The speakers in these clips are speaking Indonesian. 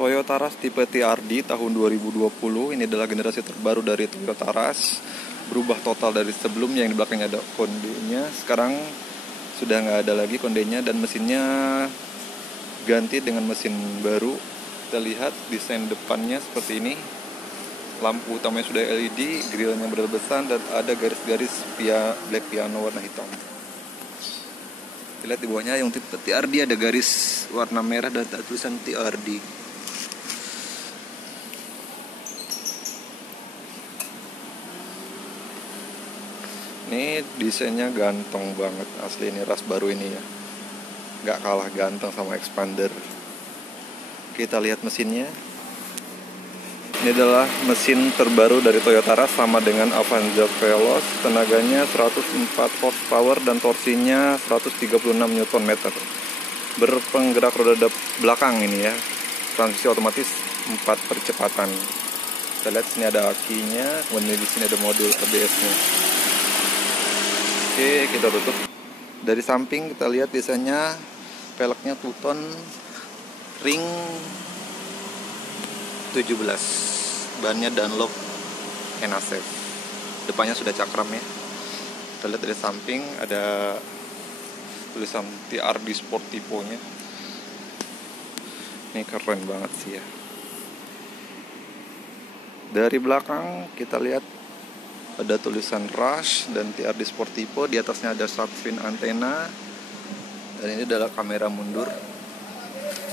Toyota Rush tipe TRD tahun 2020. Ini adalah generasi terbaru dari Toyota Rush. Berubah total dari sebelumnya, yang di belakangnya ada kondenya. Sekarang sudah nggak ada lagi kondenya dan mesinnya ganti dengan mesin baru. Kita lihat desain depannya seperti ini. Lampu utamanya sudah LED, grillnya berbesar dan ada garis-garis black piano warna hitam. Kita lihat di bawahnya yang tipe TRD ada garis warna merah dan tulisan TRD. Ini desainnya ganteng banget, asli ini Rush baru ini ya. Gak kalah ganteng sama Expander. Kita lihat mesinnya. Ini adalah mesin terbaru dari Toyota Rush, sama dengan Avanza Veloz. Tenaganya 104 horsepower dan torsinya 136 Nm. Berpenggerak roda belakang ini ya. Transmisi otomatis 4 percepatan. Kita lihat sini ada akinya, kemudian di sini ada modul ABS-nya. Oke, kita tutup. Dari samping kita lihat biasanya peleknya two-tone ring 17. Bannya Dunlop NASF. Depannya sudah cakram ya. Kita lihat dari samping ada tulisan TRD Sportivo-nya. Ini keren banget sih ya. Dari belakang kita lihat ada tulisan Rush dan TRD Sportivo. Di atasnya ada shark fin antena. Dan ini adalah kamera mundur.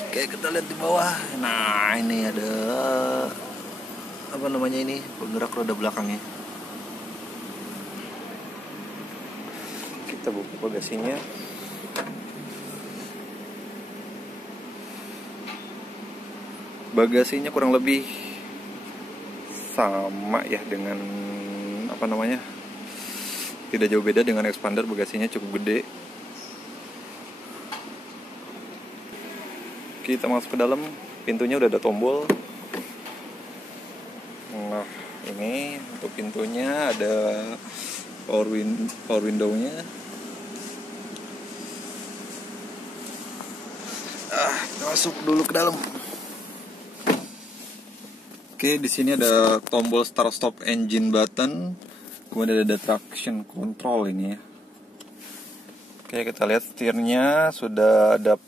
Oke, kita lihat di bawah. Nah, ini ada apa namanya ini? Penggerak roda belakangnya. Kita buka bagasinya. Bagasinya kurang lebih sama ya dengan apa namanya, tidak jauh beda dengan Expander. Bagasinya cukup gede. Kita masuk ke dalam, pintunya udah ada tombol. Nah, ini untuk pintunya ada power window-nya. Masuk dulu ke dalam. Oke, di sini ada tombol start stop engine button. Kemudian ada traction control ini ya. Oke, kita lihat setirnya sudah ada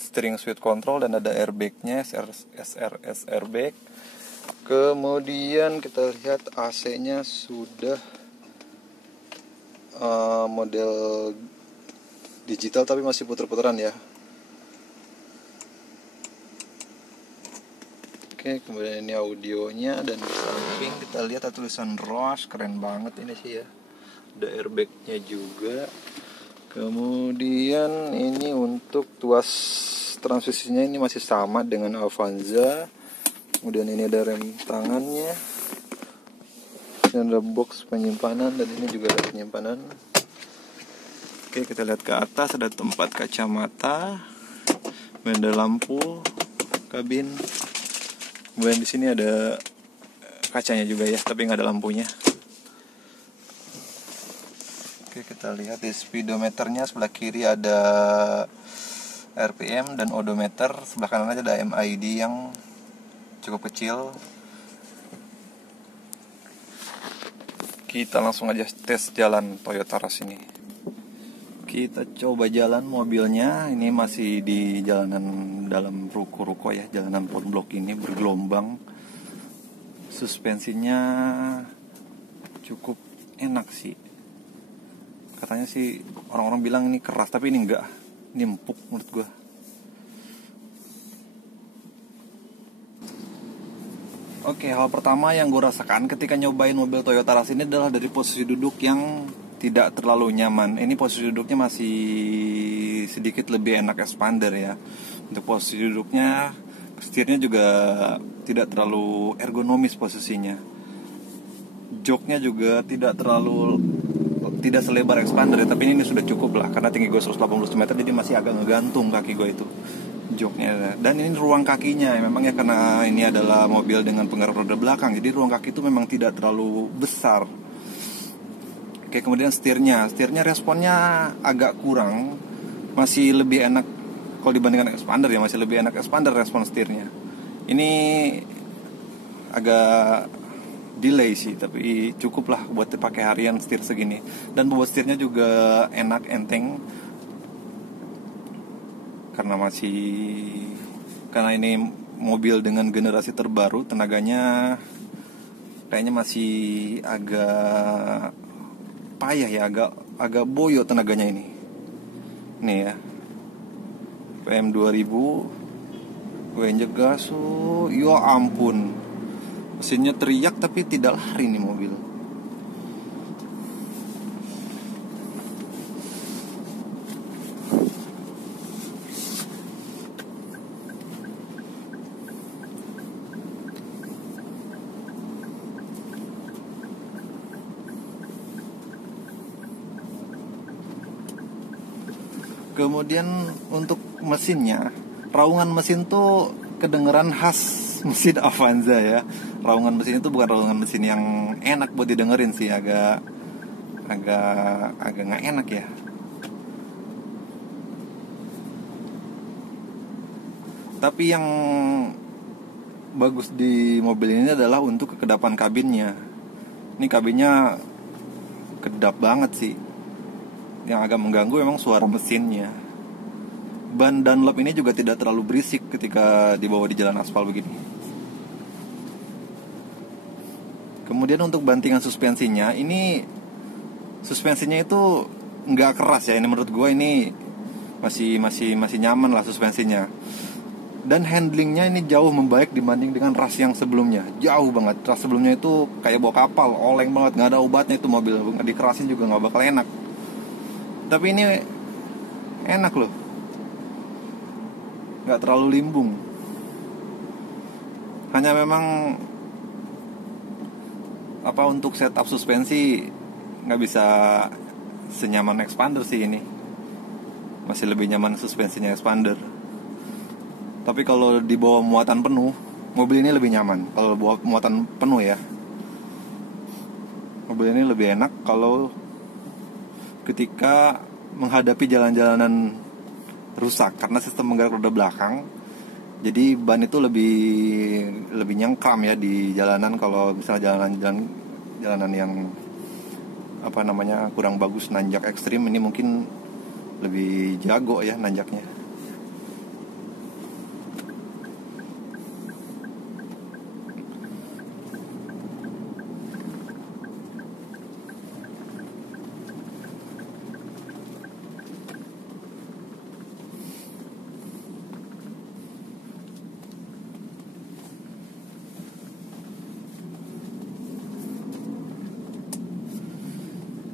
steering switch control dan ada airbag-nya, SRS airbag. Kemudian kita lihat AC-nya sudah model digital tapi masih puter-puteran ya. Oke, kemudian ini audionya, dan di samping kita lihat ada tulisan Rush, keren banget ini sih ya. Ada airbag-nya juga. Kemudian ini untuk tuas transmisinya ini masih sama dengan Avanza. Kemudian ini ada rem tangannya. Ini ada box penyimpanan dan ini juga ada penyimpanan. Oke, kita lihat ke atas ada tempat kacamata. Kemudian ada lampu kabin. Kemudian di sini ada kacanya juga ya, tapi nggak ada lampunya. Oke, kita lihat di speedometernya sebelah kiri ada RPM dan odometer. Sebelah kanan aja ada MID yang cukup kecil. Kita langsung aja tes jalan Toyota Rush ini. Kita coba jalan mobilnya. Ini masih di jalanan dalam ruko-ruko ya, jalanan blok ini bergelombang. Suspensinya cukup enak sih. Katanya sih orang-orang bilang ini keras, tapi ini enggak. Ini empuk menurut gue. Oke, hal pertama yang gue rasakan ketika nyobain mobil Toyota Rush ini adalah dari posisi duduk yang tidak terlalu nyaman. Ini posisi duduknya masih sedikit lebih enak Expander ya. Untuk posisi duduknya, setirnya juga tidak terlalu ergonomis posisinya. Joknya juga tidak selebar Expander ya, tapi ini sudah cukup lah karena tinggi gue 180 cm, jadi masih agak ngegantung kaki gue itu joknya. Dan ini ruang kakinya memang ya, karena ini adalah mobil dengan penggerak roda belakang, jadi ruang kaki itu memang tidak terlalu besar. Oke, kemudian setirnya responnya agak kurang, masih lebih enak Kalau dibandingkan Expander ya masih lebih enak Expander respon setirnya. Ini agak delay sih, tapi cukup lah buat dipakai harian setir segini. Dan bobot setirnya juga enak, enteng. Karena ini mobil dengan generasi terbaru, tenaganya kayaknya masih agak payah ya, agak boyo tenaganya ini. Nih ya, PM 2000, gue injek gas, ya ampun, mesinnya teriak tapi tidak lari nih mobil. Kemudian untuk mesinnya, raungan mesin tuh kedengeran khas mesin Avanza ya. Raungan mesin itu bukan raungan mesin yang enak buat didengerin sih, agak nggak enak ya. Tapi yang bagus di mobil ini adalah untuk kekedapan kabinnya. Ini kabinnya kedap banget sih. Yang agak mengganggu memang suara mesinnya. Ban Dunlop ini juga tidak terlalu berisik ketika dibawa di jalan aspal begini. Kemudian untuk bantingan suspensinya, ini suspensinya itu nggak keras ya. Ini menurut gue ini masih nyaman lah suspensinya. Dan handlingnya ini jauh membaik dibanding dengan ras yang sebelumnya. Jauh banget. Ras sebelumnya itu kayak bawa kapal, oleng banget, nggak ada obatnya itu mobil. Nggak dikerasin juga nggak bakal enak. Tapi ini enak loh, nggak terlalu limbung. Hanya memang untuk setup suspensi nggak bisa senyaman Expander sih ini. Masih lebih nyaman suspensinya Expander. Tapi kalau dibawa muatan penuh, mobil ini lebih nyaman. Kalau bawa muatan penuh ya, mobil ini lebih enak kalau ketika menghadapi jalan-jalanan rusak karena sistem penggerak roda belakang. Jadi ban itu lebih nyengkram ya di jalanan. Kalau misalnya jalanan yang kurang bagus, nanjak ekstrim, ini mungkin lebih jago ya nanjaknya.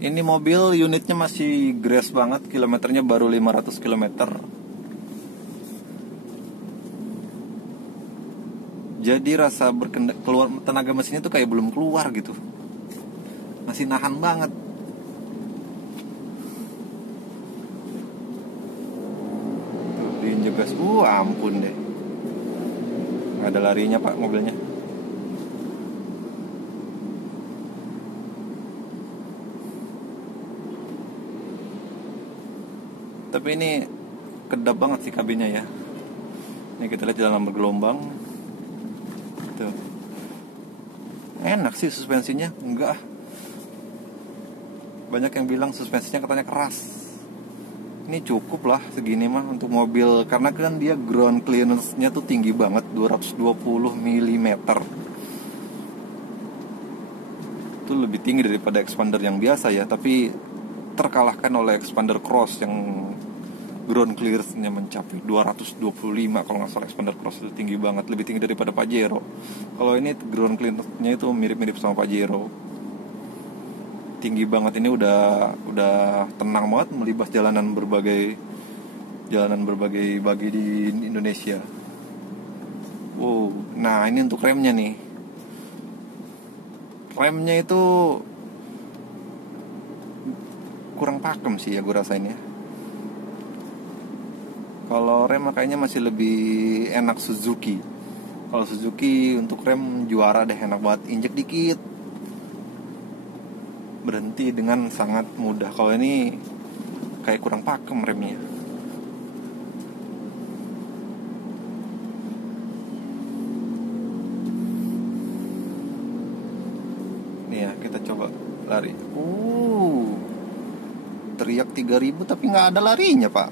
Ini mobil unitnya masih grass banget, kilometernya baru 500 km. Jadi rasa keluar tenaga mesinnya tuh kayak belum keluar gitu. Masih nahan banget. Tuh diinjek gas, ampun deh. Gak ada larinya pak mobilnya. Tapi ini kedap banget sih kabinnya ya. Ini kita lihat jalan bergelombang. Tuh. Enak sih suspensinya, enggak. Banyak yang bilang suspensinya katanya keras. Ini cukup lah segini mah untuk mobil, karena kan dia ground clearance-nya tuh tinggi banget, 220 mm. Itu lebih tinggi daripada Expander yang biasa ya, tapi terkalahkan oleh Expander Cross yang ground clearance-nya mencapai 225 kalau nggak salah. Expander Cross itu tinggi banget, lebih tinggi daripada Pajero. Kalau ini ground clearance-nya itu mirip-mirip sama Pajero, tinggi banget. Ini udah tenang banget melibas jalanan berbagai bagi di Indonesia. Wow, nah ini untuk remnya nih. Remnya itu kurang pakem sih ya gue rasain ya. Kalau rem kayaknya masih lebih enak Suzuki. Kalau Suzuki untuk rem juara deh, enak banget, injek dikit berhenti dengan sangat mudah. Kalau ini kayak kurang pakem remnya. lari. Teriak 3.000 tapi nggak ada larinya, Pak.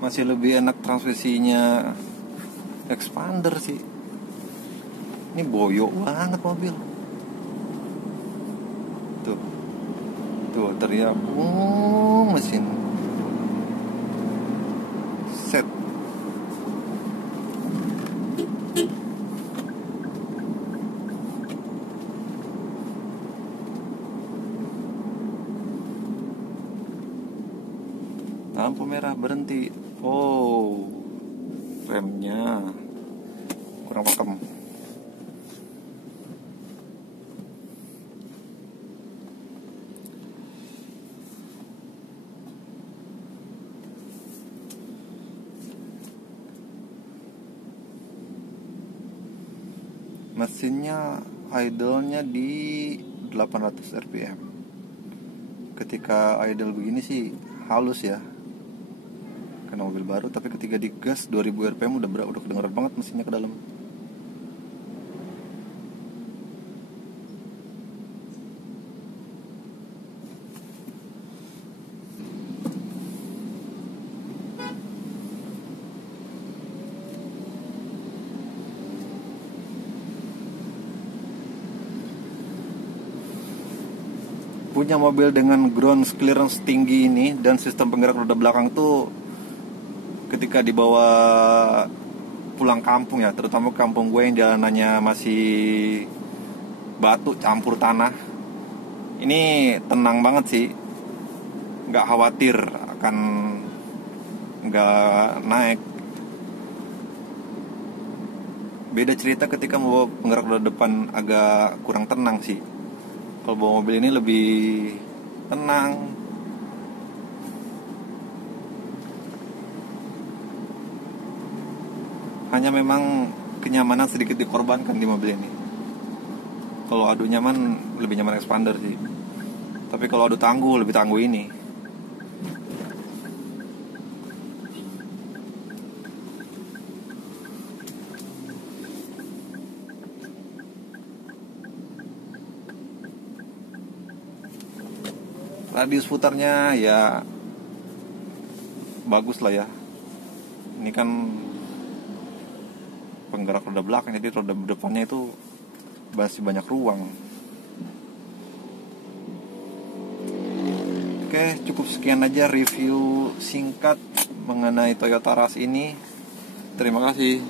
Masih lebih enak transmisinya expander sih. Ini boyok banget mobil. Tuh teriak mesin. Set. Lampu merah berhenti. Remnya kurang pakem. Mesinnya idle-nya di 800 rpm. Ketika idle begini sih halus ya, karena mobil baru, tapi ketika digas 2000 rpm udah kedengeran banget mesinnya ke dalam. Punya mobil dengan ground clearance tinggi ini dan sistem penggerak roda belakang tuh ketika dibawa pulang kampung ya, terutama kampung gue yang jalanannya masih batu campur tanah, ini tenang banget sih, nggak khawatir akan nggak naik. Beda cerita ketika membawa penggerak roda depan, agak kurang tenang sih. Kalau bawa mobil ini lebih tenang. Hanya memang kenyamanan sedikit dikorbankan di mobil ini. Kalau adu nyaman, lebih nyaman expander sih. Tapi kalau adu tangguh, lebih tangguh ini. Radius putarnya ya bagus lah ya. Ini kan penggerak roda belakang, jadi roda depannya itu masih banyak ruang. Oke, cukup sekian aja review singkat mengenai Toyota Rush ini. Terima kasih.